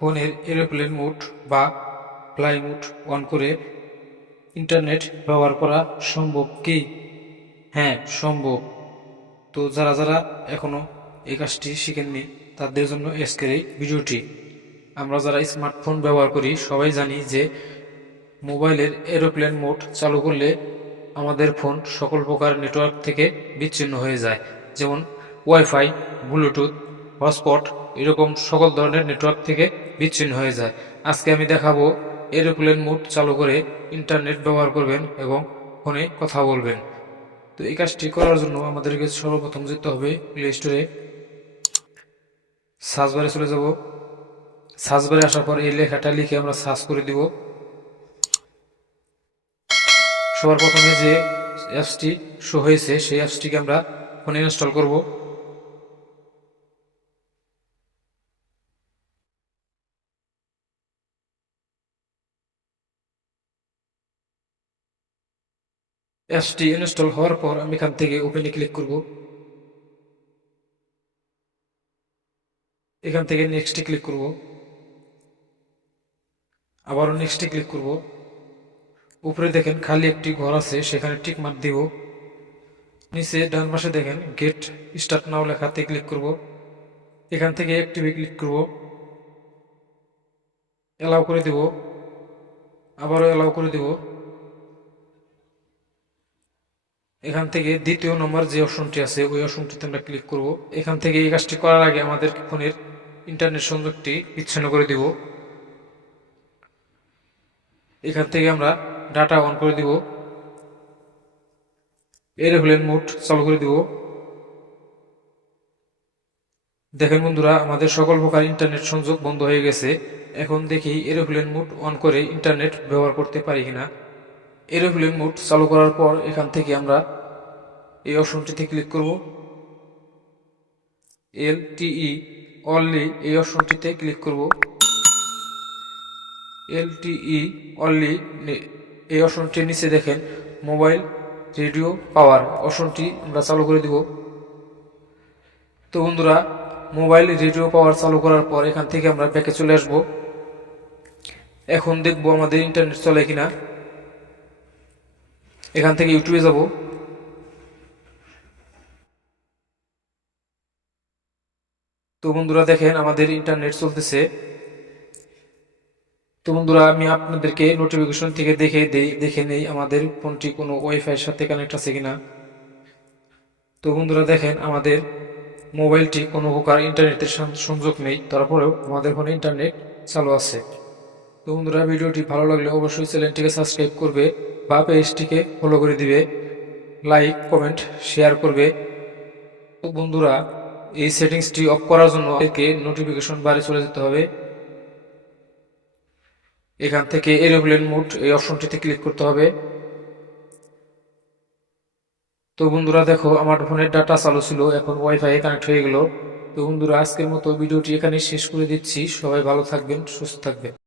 ফোনের aeroplane mode বা fly mode on করে ইন্টারনেট ব্যবহার করা সম্ভব কি? হ্যাঁ, সম্ভব। তো যারা যারা এখনো এই কাজটি শিখেননি তাদের জন্য আজকের এই ভিডিওটি। আমরা যারা স্মার্টফোন ব্যবহার করি সবাই জানি যে মোবাইলের এরোপ্লেন মোড চালু করলে আমাদের ফোন সকল প্রকার নেটওয়ার্ক থেকে বিচ্ছিন্ন হয়ে যায়, যেমন ওয়াইফাই, ব্লুটুথ, হটস্পট এরকম সকল ধরনের নেটওয়ার্ক থেকে বিচ্ছিন্ন হয়ে যায়। আজকে আমি দেখাবো এরোপ্লেন মোড চালু করে ইন্টারনেট ব্যবহার করবেন এবং ফোনে কথা বলবেন। তো এই কাজটি করার জন্য আমাদেরকে সর্বপ্রথম যেতে হবে প্লে স্টোরে। সার্চ বারে চলে যাব। সার্চ বারে আসার পর এই লেখাটা লিখে আমরা সার্চ করে দিব। সবার প্রথমে যে অ্যাপসটি শো হয়েছে সেই অ্যাপসটিকে আমরা ফোনে ইনস্টল করব। অ্যাপসটি ইনস্টল হওয়ার পর আমি এখান থেকে ওপেনে ক্লিক করব। এখান থেকে নেক্সটে ক্লিক করব, আবারও নেক্সটে ক্লিক করব। উপরে দেখেন খালি একটি ঘর আছে, সেখানে টিক মার্ক দিব। নিচে ডান পাশে দেখেন গেট স্টার্ট নাও লেখাতে ক্লিক করব। এখান থেকে অ্যাক্টিভে ক্লিক করব, অ্যালাউ করে দিব, আবারও অ্যালাউ করে দিব। এখান থেকে দ্বিতীয় নম্বর যে অপশনটি আছে ওই অপশনটিতে আমরা ক্লিক করব। এখান থেকে এই কাজটি করার আগে আমাদের ফোনের ইন্টারনেট সংযোগটি বিচ্ছিন্ন করে দিব। এখান থেকে আমরা ডাটা অন করে দিব, এরোপ্লেন মোড চালু করে দিব। দেখেন বন্ধুরা, আমাদের সকল প্রকার ইন্টারনেট সংযোগ বন্ধ হয়ে গেছে। এখন দেখি এরোপ্লেন মোড অন করে ইন্টারনেট ব্যবহার করতে পারি কিনা। এরোপ্লেন মোড চালু করার পর এখান থেকে আমরা এই অপশনটিতে ক্লিক করব। LTE অনলি এই অপশনটিতে ক্লিক করব। LTE অনলি এই অপশনটির নিচে দেখেন মোবাইল রেডিও পাওয়ার অপশনটি আমরা চালু করে দিব। তো বন্ধুরা, মোবাইল রেডিও পাওয়ার চালু করার পর এখান থেকে আমরা ব্যাকে চলে আসব। এখন দেখব আমাদের ইন্টারনেট চলে কিনা। এখান থেকে ইউটিউবে যাব। তো বন্ধুরা দেখেন আমাদের ইন্টারনেট চলতেছে। তো বন্ধুরা, আমি আপনাদেরকে নোটিফিকেশন থেকে দেখে নেই আমাদের ফোনটি কোনো ওয়াইফাইয়ের সাথে কানেক্ট আছে কিনা। তো বন্ধুরা দেখেন আমাদের মোবাইলটি কোনো প্রকার ইন্টারনেটের সংযোগ নেই, তারপরেও আমাদের ফোনে ইন্টারনেট চালু আছে। তো বন্ধুরা, ভিডিওটি ভালো লাগলে অবশ্যই চ্যানেলটিকে সাবস্ক্রাইব করবে বা পেজটিকে ফলো করে দিবে, লাইক কমেন্ট শেয়ার করবে। তো বন্ধুরা, এই সেটিংসটি অফ করার জন্য আমাদেরকে নোটিফিকেশন বারে চলে যেতে হবে। এখান থেকে এরোপ্লেন মোড এই অপশনটিতে ক্লিক করতে হবে। তো বন্ধুরা দেখো, আমার ফোনের ডাটা চালু ছিল, এখন ওয়াইফাই কানেক্ট হয়ে গেল। তো বন্ধুরা, আজকের মতো ভিডিওটি এখানে শেষ করে দিচ্ছি। সবাই ভালো থাকবেন, সুস্থ থাকবেন।